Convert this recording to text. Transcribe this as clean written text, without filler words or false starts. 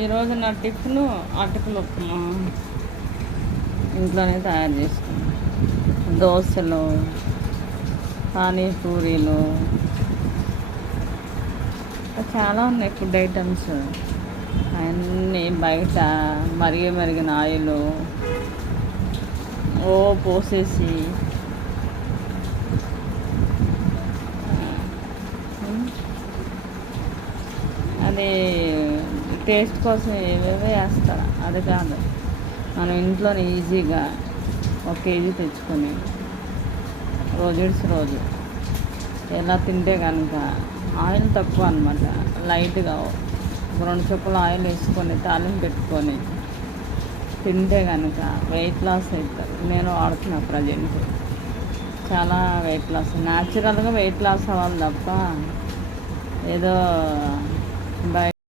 ఈరోజు నా టిఫిన్ అటుకులు ఉప్మా ఇంట్లోనే తయారు చేసుకున్నాను. దోశలు, పానీపూరీలు, చాలా ఉన్నాయి ఫుడ్ ఐటమ్స్. అన్నీ బయట మరిగిన ఆయిల్ పోసేసి అది టేస్ట్ కోసం ఏవేవో వేస్తారు. అది కాదు, మనం ఇంట్లోనే ఈజీగా 1 కేజీ తెచ్చుకొని రోజు ఎలా తింటే కనుక ఆయిల్ తక్కువ అనమాట, లైట్గా 2 చుక్కలు ఆయిల్ వేసుకొని తాలింపు పెట్టుకొని తింటే కనుక వెయిట్ లాస్ అవుతారు. నేను వాడుతున్నా ప్రజెంట్. చాలా వెయిట్ లాస్, న్యాచురల్గా వెయిట్ లాస్ అవ్వాలి తప్ప ఏదో బయట